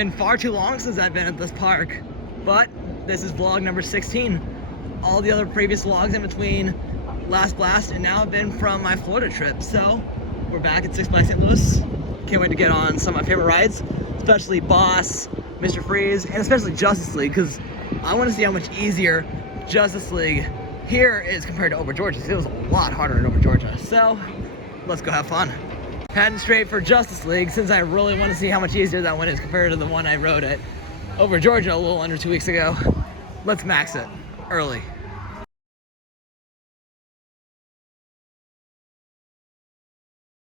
been far too long since I've been at this park, but this is vlog number 16. All the other previous vlogs in between Last Blast and now have been from my Florida trip. So we're back at Six Flags St. Louis. Can't wait to get on some of my favorite rides, especially Boss, Mr. Freeze, and especially Justice League, because I want to see how much easier Justice League here is compared to Over Georgia. It was a lot harder in Over Georgia. So let's go have fun. Heading straight for Justice League, since I really want to see how much easier that one is compared to the one I rode at Over Georgia a little under 2 weeks ago. Let's max it early.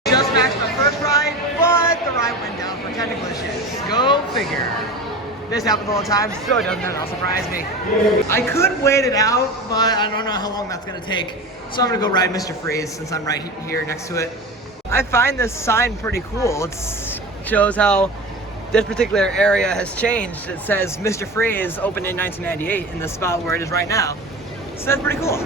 Just maxed my first ride, but the ride went down for technical issues. Go figure. This happens all the time, so it doesn't at all surprise me. I could wait it out, but I don't know how long that's gonna take. So I'm gonna go ride Mr. Freeze since I'm right here next to it. I find this sign pretty cool. It shows how this particular area has changed. It says Mr. Freeze opened in 1998 in the spot where it is right now. So that's pretty cool.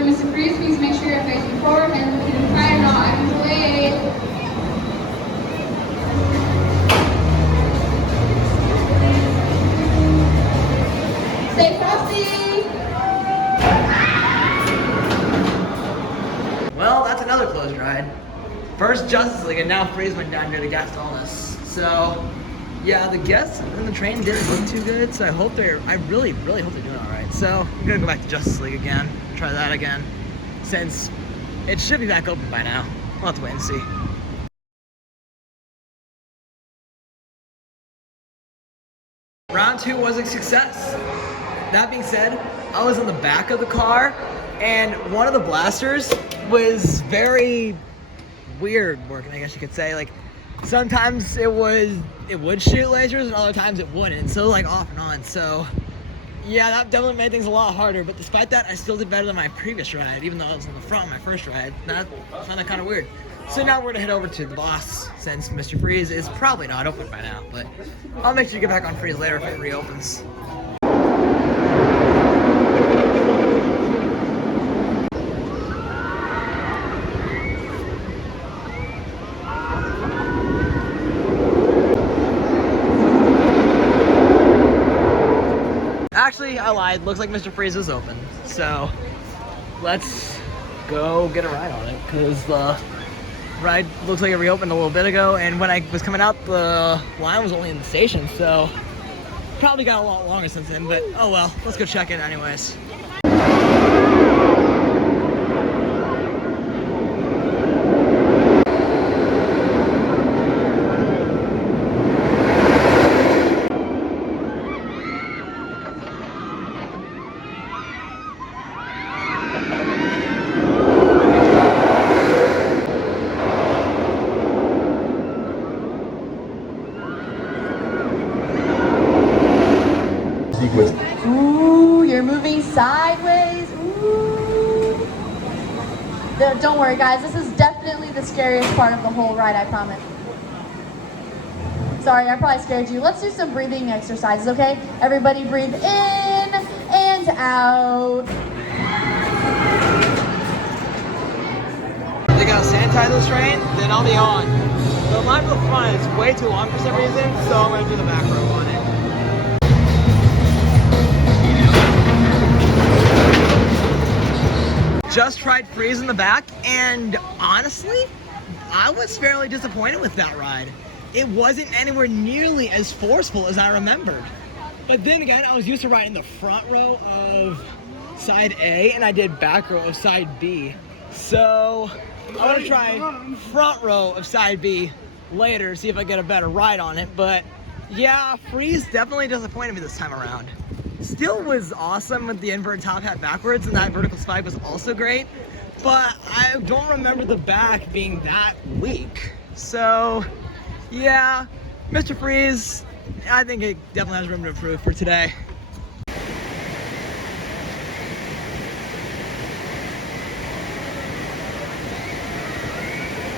Mr. Freeze, please make sure you're facing forward and looking entire and all items away. Stay frosty! Well, that's another closed ride. First Justice League, and now Freeze went down here to guest illness. So, yeah, the guests in the train didn't look too good, so I really hope they're doing all right. So, I'm gonna go back to Justice League again, try that again, since it should be back open by now. We'll have to wait and see. Round 2 was a success. That being said, I was in the back of the car, and one of the blasters was very weird working, I guess you could say. Like, sometimes it would shoot lasers, and other times it wouldn't. So like off and on. So yeah, that definitely made things a lot harder. But despite that, I still did better than my previous ride, even though I was in the front of my first ride. I found that kind of weird. So now we're gonna head over to the Boss, since Mr. Freeze is probably not open by now. But I'll make sure to get back on Freeze later if it reopens. Actually, I lied. Looks like Mr. Freeze is open. So let's go get a ride on it, because the ride looks like it reopened a little bit ago, and when I was coming out, the line was only in the station, so probably got a lot longer since then, but oh well. Let's go check it anyways. Ooh, you're moving sideways. Ooh. Don't worry, guys. This is definitely the scariest part of the whole ride, I promise. Sorry, I probably scared you. Let's do some breathing exercises, okay? Everybody breathe in and out. They gotta sanitize this train, then I'll be on. The line for the front is way too long for some reason, so I'm gonna do the back row on it. just tried Freeze in the back, and honestly, I was fairly disappointed with that ride. It wasn't anywhere nearly as forceful as I remembered. But then again, I was used to riding the front row of side A, and I did back row of side B. So I want to try front row of side B later, see if I get a better ride on it. But yeah, Freeze definitely disappointed me this time around. Still was awesome with the inverted top hat backwards, and that vertical spike was also great. But I don't remember the back being that weak. So yeah, Mr. Freeze, I think it definitely has room to improve for today.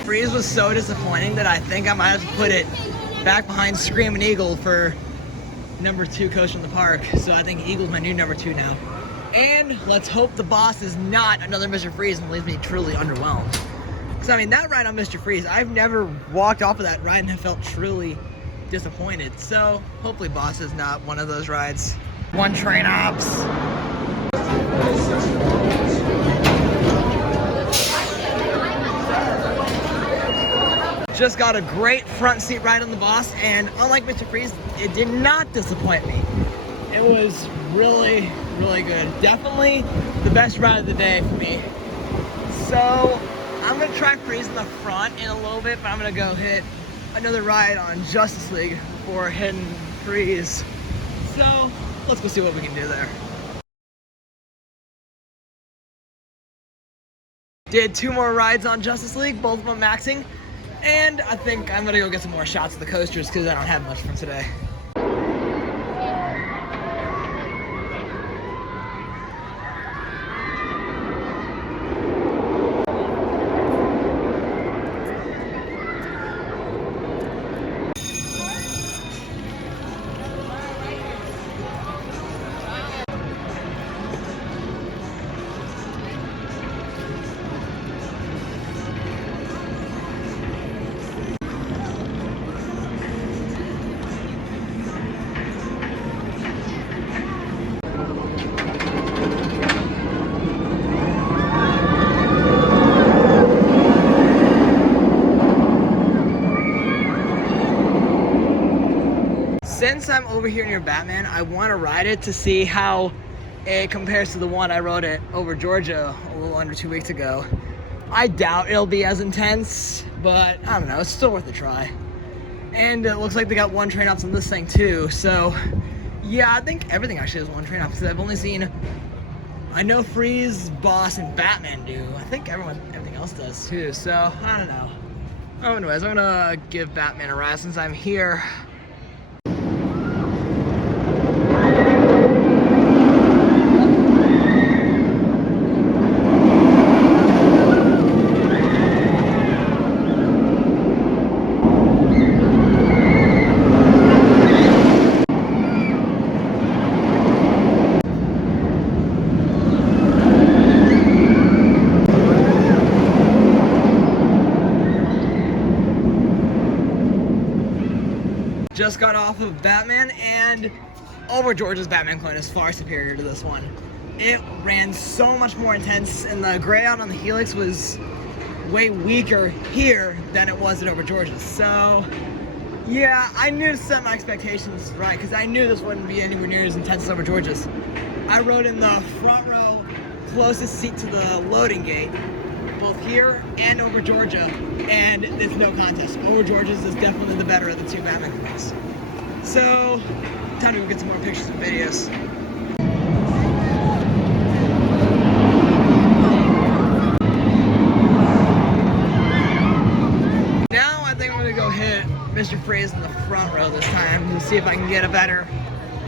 Freeze was so disappointing that I think I might have to put it back behind Screamin' Eagle for number 2 coach in the park. So I think Eagle's my new number 2 now. And let's hope the boss is not another Mr. Freeze and leaves me truly underwhelmed. Because I mean, that ride on Mr. Freeze, I've never walked off of that ride and have felt truly disappointed. So hopefully boss is not one of those rides. One train ops. Just got a great front seat ride on the boss, and unlike Mr. Freeze, it did not disappoint me. It was really, really good. Definitely the best ride of the day for me. So I'm gonna try Freeze in the front in a little bit, but I'm gonna go hit another ride on Justice League before hitting Freeze. So let's go see what we can do there. Did 2 more rides on Justice League, both of them maxing. And I think I'm gonna go get some more shots of the coasters because I don't have much from today. Since I'm over here near Batman, I want to ride it to see how it compares to the one I rode it over Georgia a little under 2 weeks ago. I doubt it'll be as intense, but I don't know, it's still worth a try. And it looks like they got 1 train ops on this thing too, so yeah, I think everything actually has 1 train ops because I've only seen, I know Freeze, Boss, and Batman do. I think everything else does too, so I don't know. Oh, anyways, I'm gonna give Batman a ride since I'm here. Just got off of Batman, and over George's Batman clone is far superior to this one. It ran so much more intense, and the gray out on the Helix was way weaker here than it was at over George's. So yeah, I knew to set my expectations right, because I knew this wouldn't be anywhere near as intense as over George's. I rode in the front row, closest seat to the loading gate, both here and over Georgia, and it's no contest. Over Georgia's is definitely the better of the 2 Batman clones. So, time to go get some more pictures and videos. Now I think I'm gonna go hit Mr. Freeze in the front row this time to see if I can get a better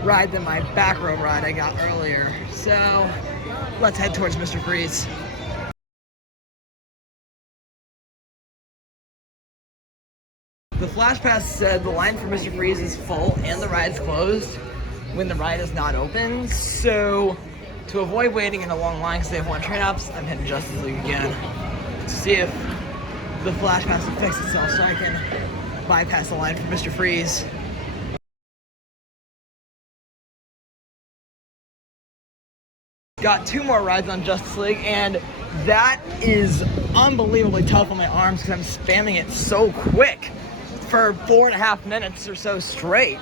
ride than my back row ride I got earlier. So, let's head towards Mr. Freeze. The Flash Pass said the line for Mr. Freeze is full and the ride's closed when the ride is not open. So to avoid waiting in a long line because they have 1 train ops, I'm heading Justice League again to see if the Flash Pass will fix itself so I can bypass the line for Mr. Freeze. Got 2 more rides on Justice League, and That is unbelievably tough on my arms because I'm spamming it so quick for 4.5 minutes or so straight.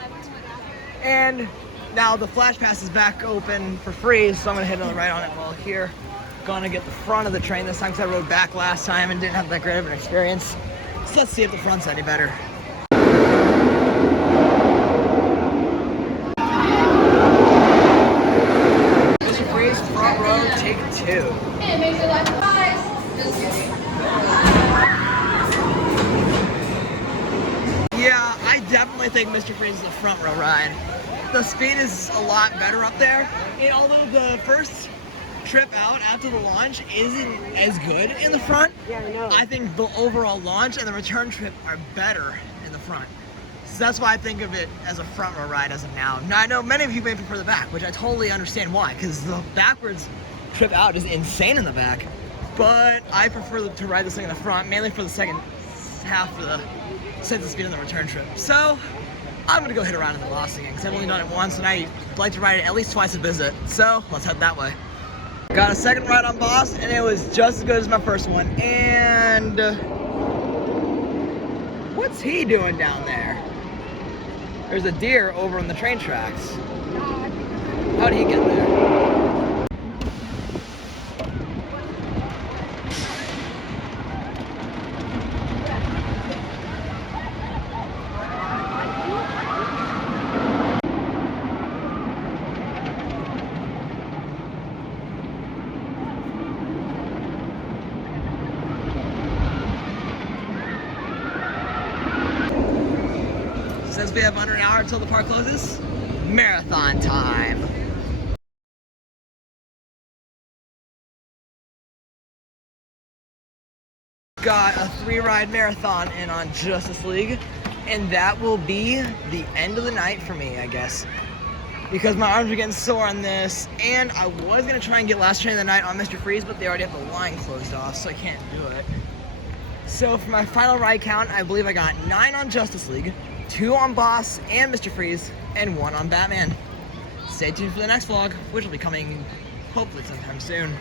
And now the flash pass is back open for free, so I'm gonna hit another right on it while here. Gonna get the front of the train this time because I rode back last time and didn't have that great of an experience. So let's see if the front's any better. Mr. Freeze, front row, take 2. And make sure that's guys. Just kidding. Yeah, I definitely think Mr. Freeze is a front row ride. The speed is a lot better up there. And although the first trip out after the launch isn't as good in the front, Yeah, I know. I think the overall launch and the return trip are better in the front. So that's why I think of it as a front row ride as of now. Now I know many of you may prefer the back, which I totally understand why, because the backwards trip out is insane in the back. But I prefer to ride this thing in the front, mainly for the second half of the sense of speed on the return trip. So I'm gonna go hit around in the Boss again, because I've only done it once and I like to ride it at least twice a visit. So let's head that way. Got a second ride on Boss and it was just as good as my first one. And what's he doing down there? There's a deer over on the train tracks. How did he get there? Since we have under an hour until the park closes, marathon time. Got a 3-ride marathon in on Justice League, and that will be the end of the night for me, I guess. Because my arms are getting sore on this, and I was gonna try and get last train of the night on Mr. Freeze, but they already have the line closed off, so I can't do it. So for my final ride count, I believe I got 9 on Justice League, 2 on Boss and Mr. Freeze, and 1 on Batman. Stay tuned for the next vlog, which will be coming hopefully sometime soon.